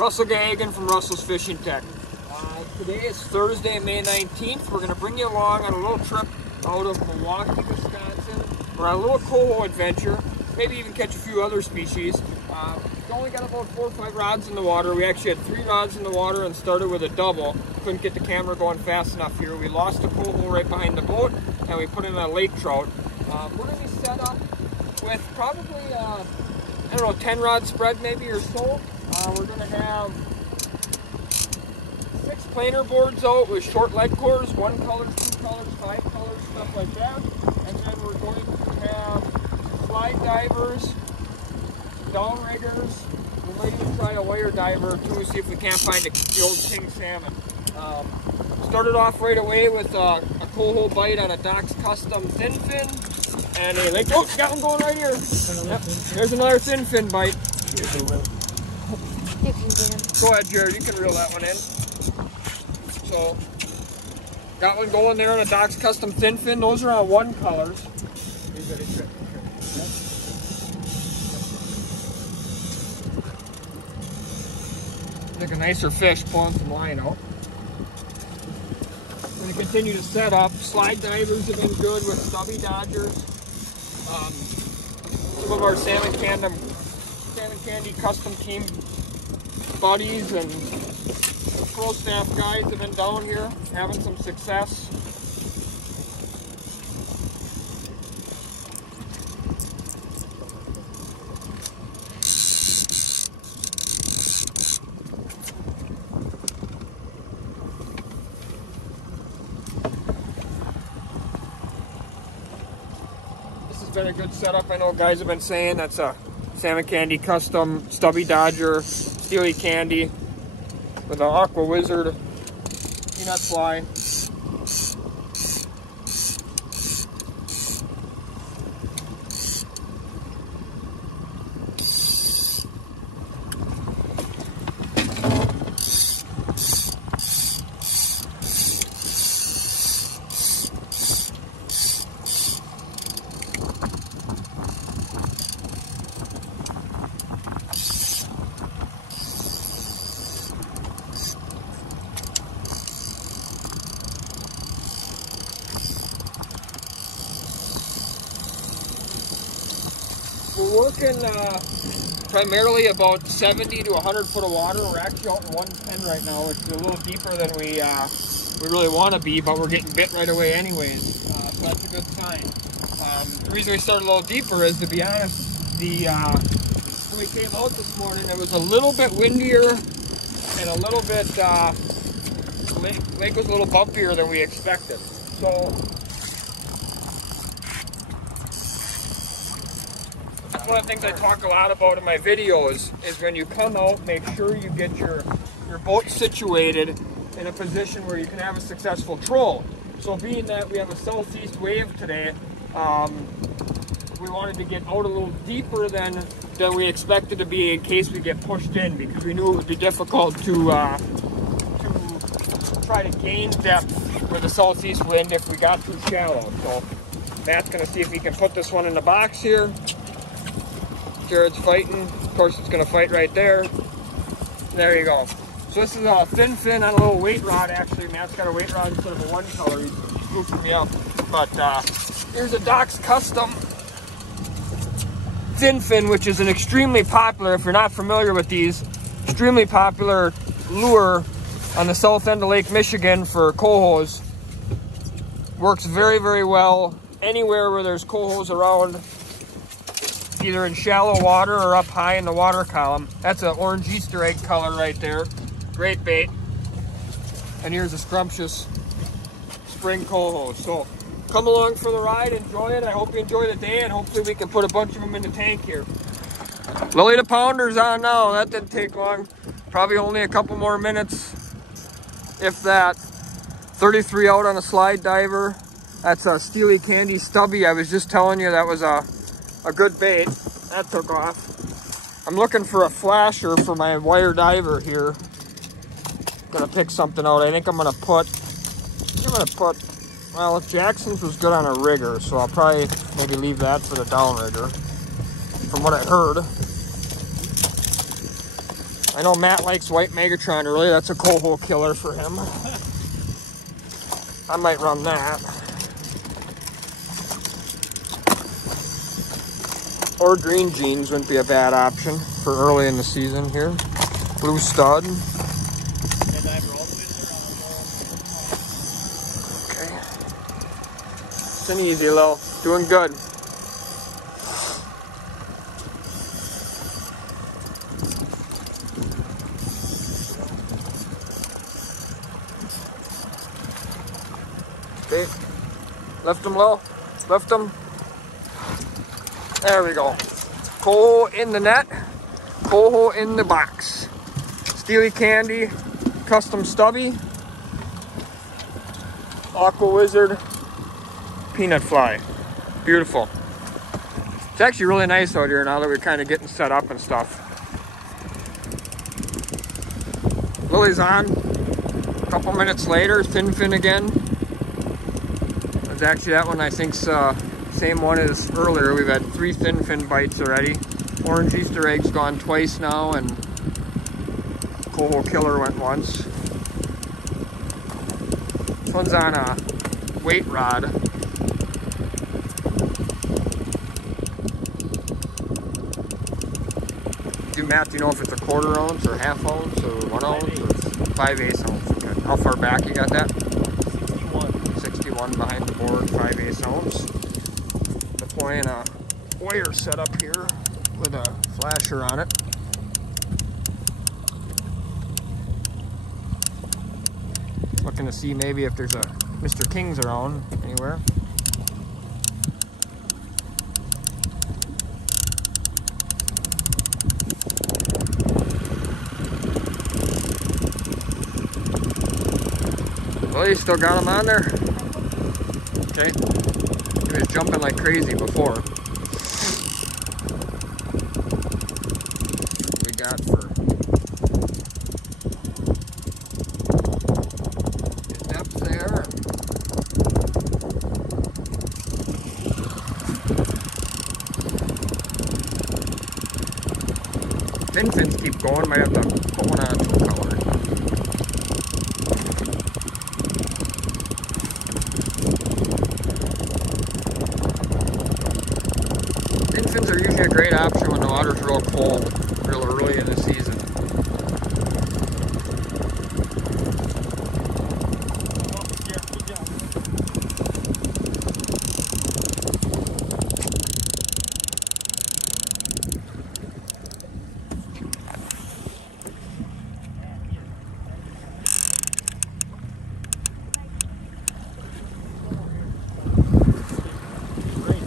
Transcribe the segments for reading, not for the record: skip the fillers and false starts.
Russell Gagan from Russell's Fishing Tech. Today is Thursday, May 19th. We're going to bring you along on a little trip out of Milwaukee, Wisconsin. We're on a little coho adventure, maybe even catch a few other species. We only got about 4 or 5 rods in the water. We actually had 3 rods in the water and started with a double. Couldn't get the camera going fast enough here. We lost a coho right behind the boat and we put in a lake trout. We're going to be set up with probably, I don't know, 10 rod spread maybe or so. We're going to have 6 planer boards out with short leg cores, 1 color, 2 colors, 5 colors, stuff like that. And then we're going to have slide divers, downriggers. We might even try a wire diver too, see if we can't find the old king salmon. Started off right away with a coho bite on a Doc's Custom thin fin. And a lake, oh, got one going right here. Yep. There's another thin fin bite. Go ahead, Jared, you can reel that one in. So, got one going there on a Doc's Custom thin fin. Those are on 1 colors. Like a nicer fish pulling some line out. I'm going to continue to set up. Slide divers have been good with stubby dodgers. Some of our salmon candy custom team buddies and pro staff guys have been down here having some success. Been a good setup. I know guys have been saying that's a salmon candy custom stubby dodger steely candy with an aqua wizard peanut fly. We're working primarily about 70 to 100 foot of water. We're actually out in 110 right now, which is a little deeper than we really want to be, but we're getting bit right away anyways, so that's a good sign. The reason we started a little deeper is, to be honest, when we came out this morning, it was a little bit windier and a little bit, the lake was a little bumpier than we expected. So, one of the things I talk a lot about in my videos is when you come out, make sure you get your boat situated in a position where you can have a successful troll. So being that we have a southeast wave today, we wanted to get out a little deeper than we expected to be in case we get pushed in, because we knew it would be difficult to try to gain depth with the southeast wind if we got too shallow. So Matt's going to see if he can put this one in the box here. Jared's fighting. Of course, it's going to fight right there. There you go. So this is a thin fin on a little weight rod. Actually, Matt's got a weight rod instead of a 1 color. He's goofing me up. But here's a Doc's Custom thin fin, which is an extremely popular, if you're not familiar with these, extremely popular lure on the south end of Lake Michigan for cohos. Works very, very well anywhere where there's cohos around, either in shallow water or up high in the water column. That's an orange Easter egg color right there. Great bait. And here's a scrumptious spring coho. So come along for the ride, enjoy it. I hope you enjoy the day, and hopefully we can put a bunch of them in the tank here. Lily the Pounder's on now. That didn't take long. Probably only a couple more minutes, if that. 33 out on a slide diver. That's a Steely Candy Stubby. I was just telling you that was a good bait. That took off. I'm looking for a flasher for my wire diver here. Gonna pick something out. I think I'm gonna put, well, Jackson's was good on a rigger, so I'll probably maybe leave that for the downrigger, from what I heard. I know Matt likes white Megatron early. That's a coho killer for him. I might run that. Or green jeans wouldn't be a bad option for early in the season here. Blue stud. Okay. It's an easy low. Doing good. Okay. Lift them low. Lift them. There we go. Coho in the net. Coho in the box. Steely Candy. Custom stubby. Aqua Wizard. Peanut fly. Beautiful. It's actually really nice out here now that we're kind of getting set up and stuff. Lily's on. A couple minutes later, thin fin again. It's actually that one I think's same one as earlier. We've had 3 thin fin bites already. Orange Easter egg's gone twice now, and coho killer went once. This one's on a weight rod. Matt, do you know if it's a 1/4 ounce or 1/2 ounce or 1 ounce or 5/8 ounce? Okay. How far back you got that? 61 behind the board, 5/8 ounce. Deploying a wire setup here with a flasher on it. Looking to see maybe if there's a Mr. King's around anywhere. Well, you still got him on there? Okay. He was jumping like crazy before. What we got for depth there. Thin fins keep going. Might have to put one on 2 color. Fins are usually a great option when the water's real cold, real early in the season.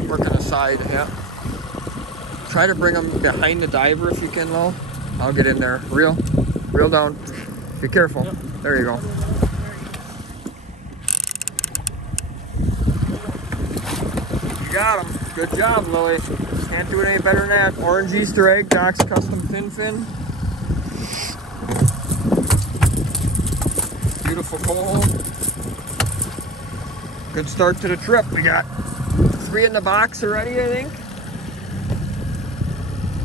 Working aside, yeah. Try to bring them behind the diver if you can, Lo. I'll get in there. Reel down. Be careful. Yep. There you go. You got them. Good job, Lily. Can't do it any better than that. Orange Easter egg, Doc's custom thin fin. Beautiful coho. Good start to the trip. We got 3 in the box already, I think.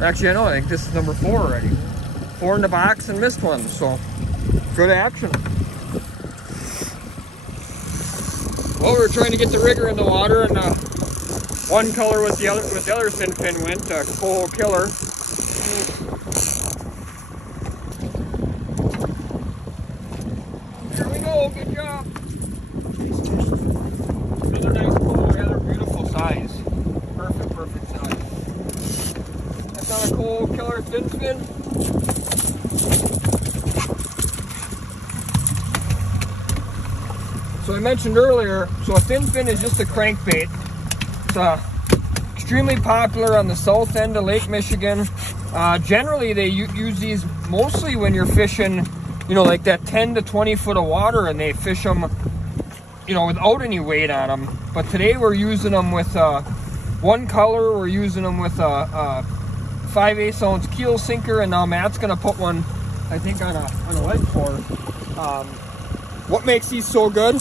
Actually, I think this is number 4 already. 4 in the box and missed one, so good action. Well, we were trying to get the rigger in the water, and one color with the other thin fin went, coho killer. Here we go, good job. Another nice coho, another beautiful size. Perfect size. Not a coho killer thin fin. So I mentioned earlier, so a thin fin is just a crankbait. It's extremely popular on the south end of Lake Michigan. Generally, they use these mostly when you're fishing, like that 10 to 20 foot of water, and they fish them, without any weight on them. But today we're using them with one color. We're using them with a 5/8 ounce keel sinker, and now Matt's gonna put one, I think, on a lead core. What makes these so good?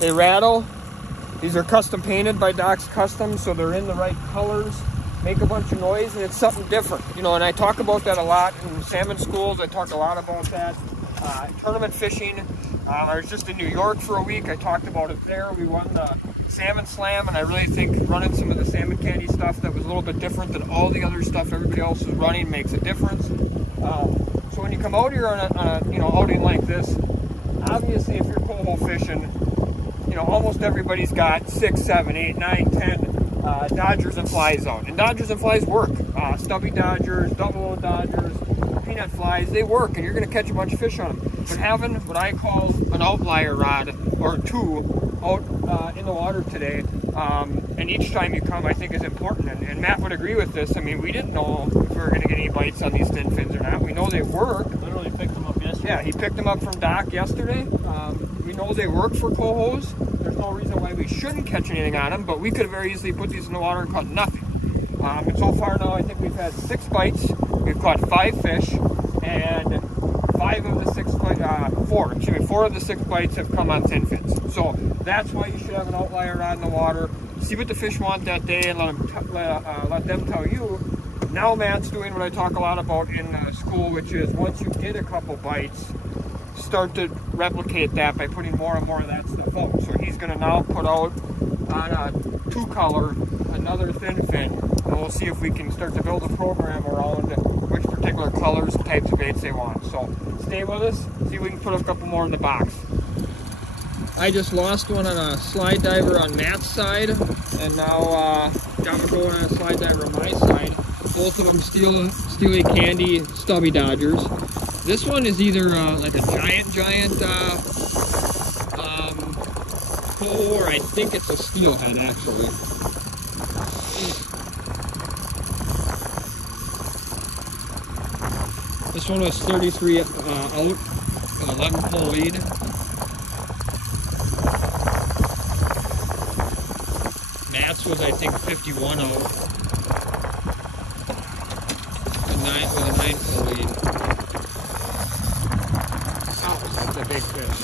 They rattle. These are custom painted by Doc's Custom, so they're in the right colors. make a bunch of noise, and it's something different, you know. And I talk about that a lot in salmon schools. I talk a lot about that. Tournament fishing. I was just in New York for a week. I talked about it there. We won the Salmon Slam, and I really think running some of the salmon candy stuff that was a little bit different than all the other stuff everybody else is running makes a difference. So when you come out here on a you know, outing like this, obviously if you're coho fishing, you know, almost everybody's got 6, 7, 8, 9, 10 dodgers and flies out. And dodgers and flies work. Stubby dodgers, double dodgers, peanut flies, they work, and you're going to catch a bunch of fish on them. But having what I call an outlier rod or two out in the water today, and each time you come, I think is important. And Matt would agree with this. I mean, we didn't know if we were going to get any bites on these thin fins or not. We know they work. Literally picked them up yesterday. Yeah, he picked them up from Doc yesterday. We know they work for cohos. There's no reason why we shouldn't catch anything on them, but we could have very easily put these in the water and caught nothing. And so far now, I think we've had 6 bites. We've caught 5 fish, and 4 of the 6 bites have come on thin fins. So that's why you should have an outlier rod in the water. See what the fish want that day, and let them tell you. Now Matt's doing what I talk a lot about in school, which is once you get a couple bites, start to replicate that by putting more and more of that stuff out. So he's going to now put out on a 2-color another thin fin, and we'll see if we can start to build a program around which particular colors and types of baits they want. So stay with us, see if we can put a couple more in the box. I just lost one on a slide diver on Matt's side, and now got one going on a slide diver on my side. Both of them Steely Candy Stubby Dodgers. This one is either like a giant coho, or I think it's a steelhead actually. This one was 33 out, an 11-pole lead. Matt's was, I think, 51 out, with a 9-pole lead. Oh, that's a big fish.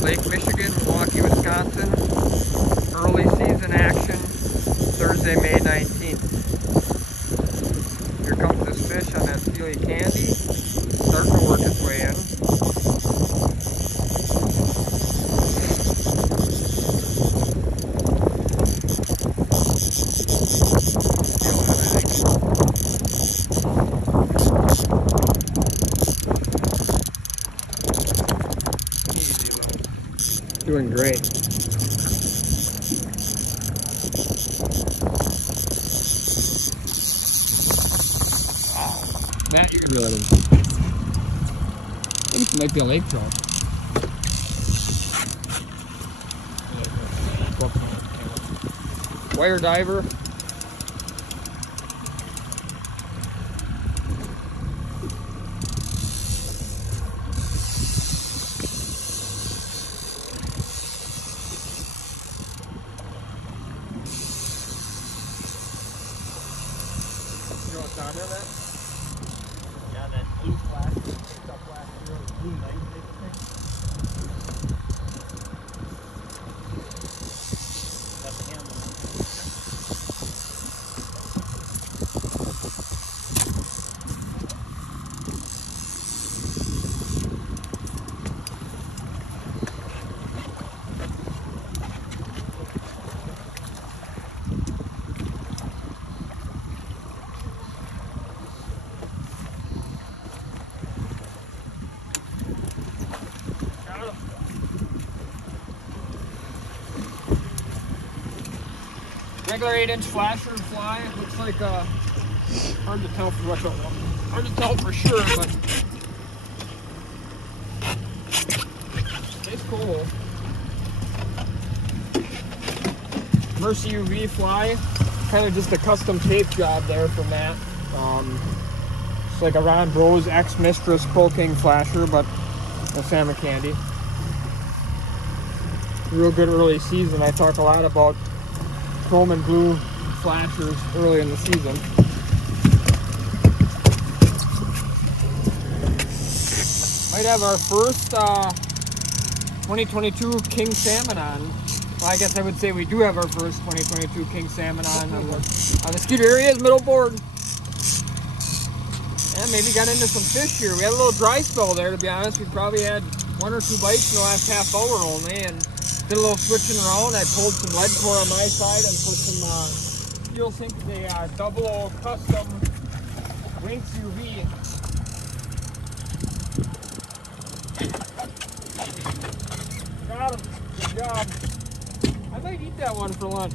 Lake Michigan, Milwaukee, Wisconsin. Early season action, Thursday, May 19th. Here comes this fish on that Steely Candy. Starting to work its way in. Doing great. Wow. Matt, you can reel it in. I think it might be a lake trout. Wire diver. Down there, man? Yeah, that blue flash, stuff last year, blue light thing. That's the handle. Regular 8-inch flasher and fly. It looks like hard to tell for sure, but Cohos. Mercy UV fly, kind of just a custom tape job there for Matt. It's like a Ron Bros ex-mistress Pearl King flasher, but a salmon candy. Real good early season. I talk a lot about chrome and blue flashers early in the season. Might have our first 2022 king salmon on. Well, I guess I would say we do have our first 2022 king salmon on the Skeeter area's middle board. And maybe got into some fish here. We had a little dry spell there, to be honest. We probably had 1 or 2 bites in the last half hour only, and did a little switching around. I pulled some lead core on my side and put some steel sink, the 00 custom Winx UV. Got him. Good job. I might eat that one for lunch.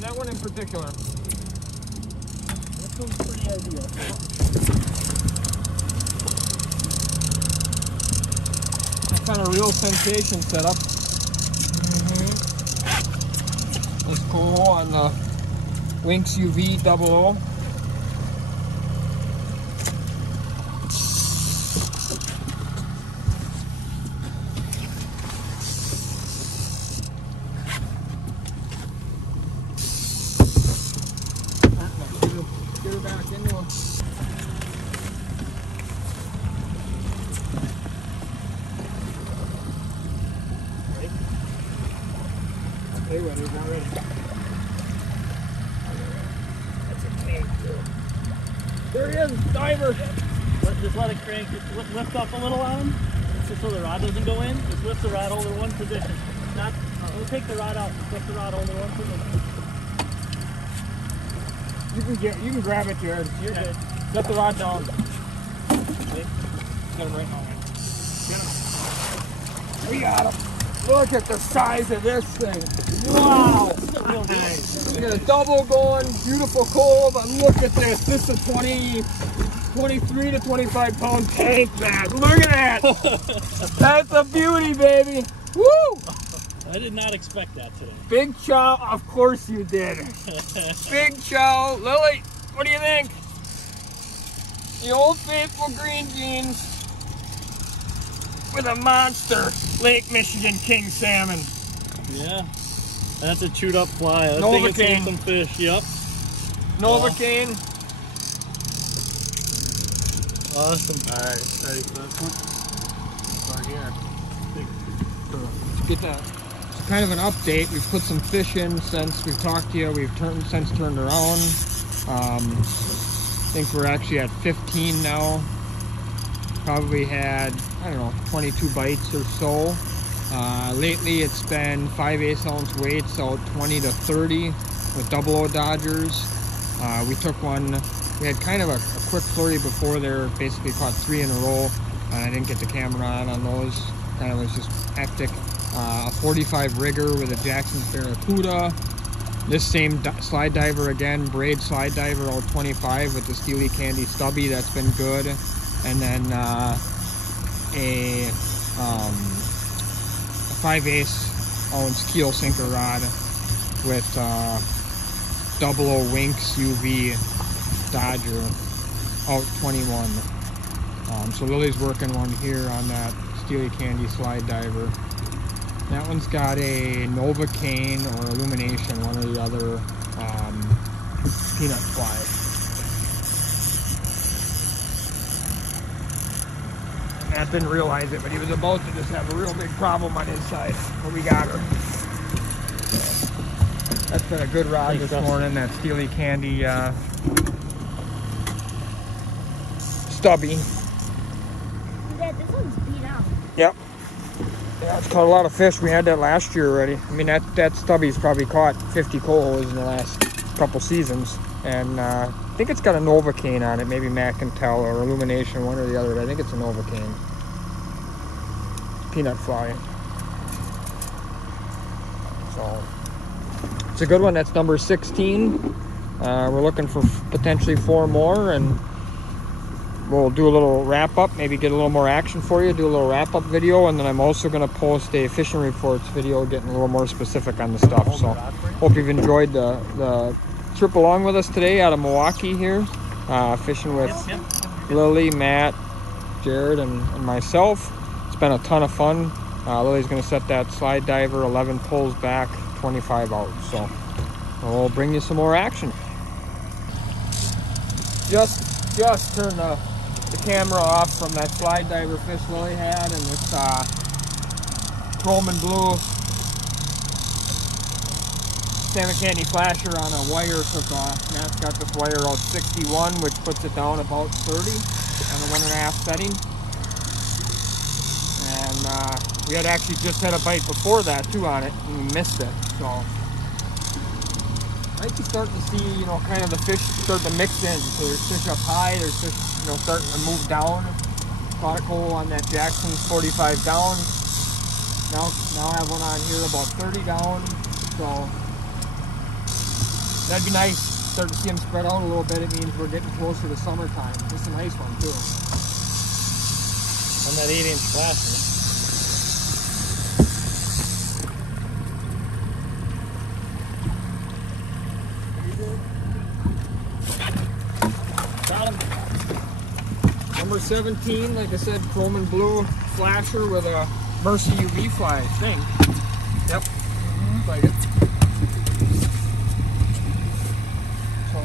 That one in particular. That sounds pretty ideal. That kind of real sensation setup. It's cool on the Winx UV 00. Get her back into him. Okay, when he's not ready. That's a tank too. There he is, diver. Just let it crank. Just lift up a little on him, just so the rod doesn't go in. Just lift the rod holder one position. Not. We'll take the rod out. Just lift the rod holder one position. You can grab it, Jared. You're good. Set the rod down. Okay. Get him right now. Get him. We got him. Look at the size of this thing. Wow. Nice. We got a double going, beautiful coal, but look at this. This is a 23 to 25 pound tank, man. Look at that. That's a beauty, baby. Woo! I did not expect that today. Big chow, of course you did. Big chow. Lily, what do you think? The old faithful green jeans with a monster Lake Michigan king salmon. Yeah, that's a chewed up fly. I think it's in some fish, yep. Novocaine. Awesome. Alright, ready for this one? Right here. Get that. It's kind of an update. We've put some fish in since we've talked to you. We've since turned around. I think we're actually at 15 now. Probably had, I don't know, 22 bites or so. Lately it's been 5/8 ounce weights, out 20 to 30 with 00 Dodgers. We took one, we had kind of a quick flurry before there, basically caught 3 in a row. I didn't get the camera on those, kind of was just hectic. A 45 rigger with a Jackson Barracuda. This same slide diver again, braid slide diver, out 25 with the Steely Candy Stubby, that's been good. And then a 5/8 ounce keel sinker rod with 00 Winx UV Dodger, out 21. So Lily's working one here on that Steely Candy slide diver. That one's got a Novocaine or Illumination, one or the other, peanut fly. Matt didn't realize it, but he was about to just have a real big problem on his side, but we got her. That's been a good rod this morning, that Steely Candy Stubby. Dad, this one's beat up. Yep. Yeah, it's caught a lot of fish. We had that last year already. I mean, that Stubby's probably caught 50 cohos in the last couple seasons. And I think it's got a Novocaine on it. Maybe Matt can tell, or Illumination, one or the other. But I think it's a Novocaine. Peanut fly. So, it's a good one. That's number 16. We're looking for potentially 4 more. And we'll do a little wrap up, maybe get a little more action for you, do a little wrap up video, and then I'm also going to post a fishing reports video getting a little more specific on the stuff. So hope you've enjoyed the trip along with us today out of Milwaukee here, fishing with Lily, Matt, Jared, and myself. It's been a ton of fun. Lily's going to set that slide diver 11 pulls back, 25 out. So we'll bring you some more action. Just turn the camera off from that slide diver fish Lily had, and this chrome and blue salmon candy flasher on a wire took off. Matt's got this wire out 61, which puts it down about 30 on a 1.5 setting. And we had actually just had a bite before that too on it, and we missed it. So I think you're starting to see, you know, kind of the fish start to mix in. So there's fish up high, there's fish, you know, starting to move down. Caught a coal on that Jackson's 45 down. Now I have one on here about 30 down. So that'd be nice. Start to see them spread out a little bit. It means we're getting closer to summertime. Just a nice one too. On that 8-inch flasher. Number 17, like I said, chrome and blue flasher with a Mercy UV fly, I think. Yep, like it. So,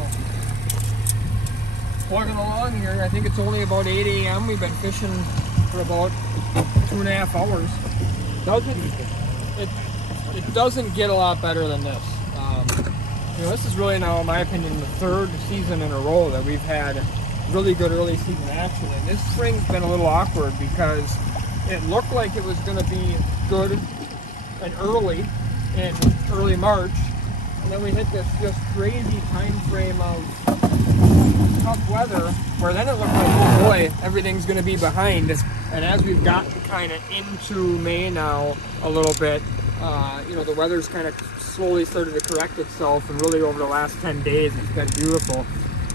plugging along here, I think it's only about 8 a.m. We've been fishing for about 2.5 hours. It doesn't get a lot better than this. You know, this is really now, in my opinion, the 3rd season in a row that we've had really good early season action. And this spring's been a little awkward because it looked like it was going to be good and early in early March, and then we hit this just crazy time frame of tough weather where then it looked like, oh boy, everything's going to be behind. And as we've gotten kind of into May now a little bit, you know, the weather's kind of slowly started to correct itself, and really over the last 10 days it's been beautiful.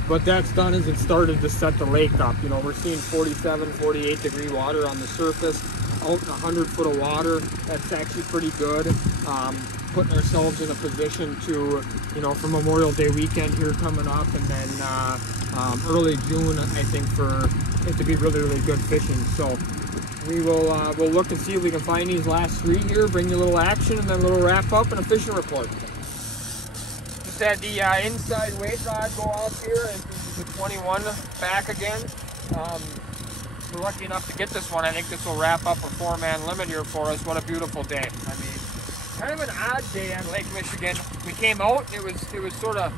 What that's done is it started to set the lake up. You know, we're seeing 47, 48 degree water on the surface, out in 100 foot of water. That's actually pretty good. Putting ourselves in a position to, you know, for Memorial Day weekend here coming up, and then early June, I think, for it to be really, really good fishing. So we will we'll look and see if we can find these last 3 here, bring you a little action, and then a little wrap up and a fishing report. Just had the inside weight rod go off here, and this is a 21 back again. We're lucky enough to get this one. I think this will wrap up a 4-man limit here for us. What a beautiful day. I mean, kind of an odd day on Lake Michigan. We came out, it was sort of a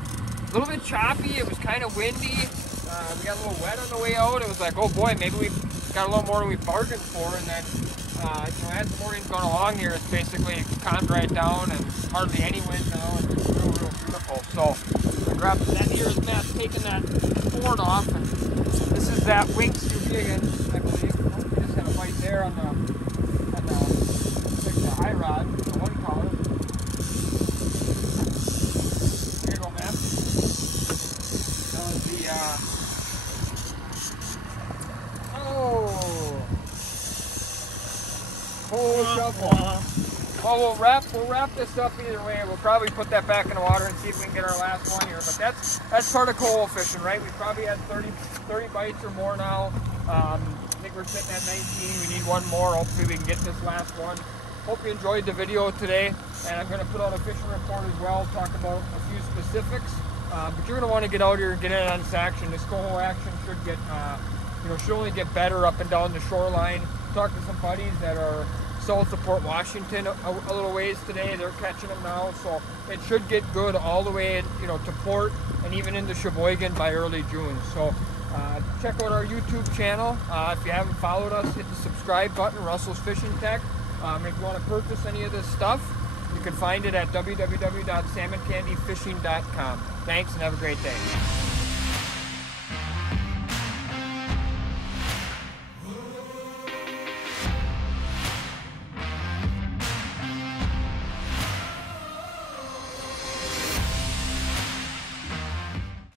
little bit choppy, it was kind of windy. We got a little wet on the way out. It was like, oh boy, maybe we got a little more than we bargained for. And then, you know, as the morning's gone along here, it's basically calmed right down and hardly any wind now, and it's real, real beautiful. So I grabbed that here is Matt's taking that board off, and this is that Winx UV again, I believe. We just had a bite there on the high rod, the 1 collar. Here you go, Matt. That was the Cohos shuffle. Well, we'll wrap this up either way. We'll probably put that back in the water and see if we can get our last one here. But that's part of coho fishing, right? We've probably had 30 bites or more now. I think we're sitting at 19. We need one more. Hopefully we can get this last one. Hope you enjoyed the video today. And I'm going to put out a fishing report as well, talk about a few specifics. But you're going to want to get out here and get in on this action. This coho action should get, you know, should only get better up and down the shoreline. Talked to some buddies that are south of Port Washington a little ways today. They're catching them now, so it should get good all the way, you know, to Port and even into Sheboygan by early June. So check out our YouTube channel. If you haven't followed us, hit the subscribe button, Russell's Fishing Tech. If you want to purchase any of this stuff, you can find it at www.salmoncandyfishing.com. Thanks and have a great day.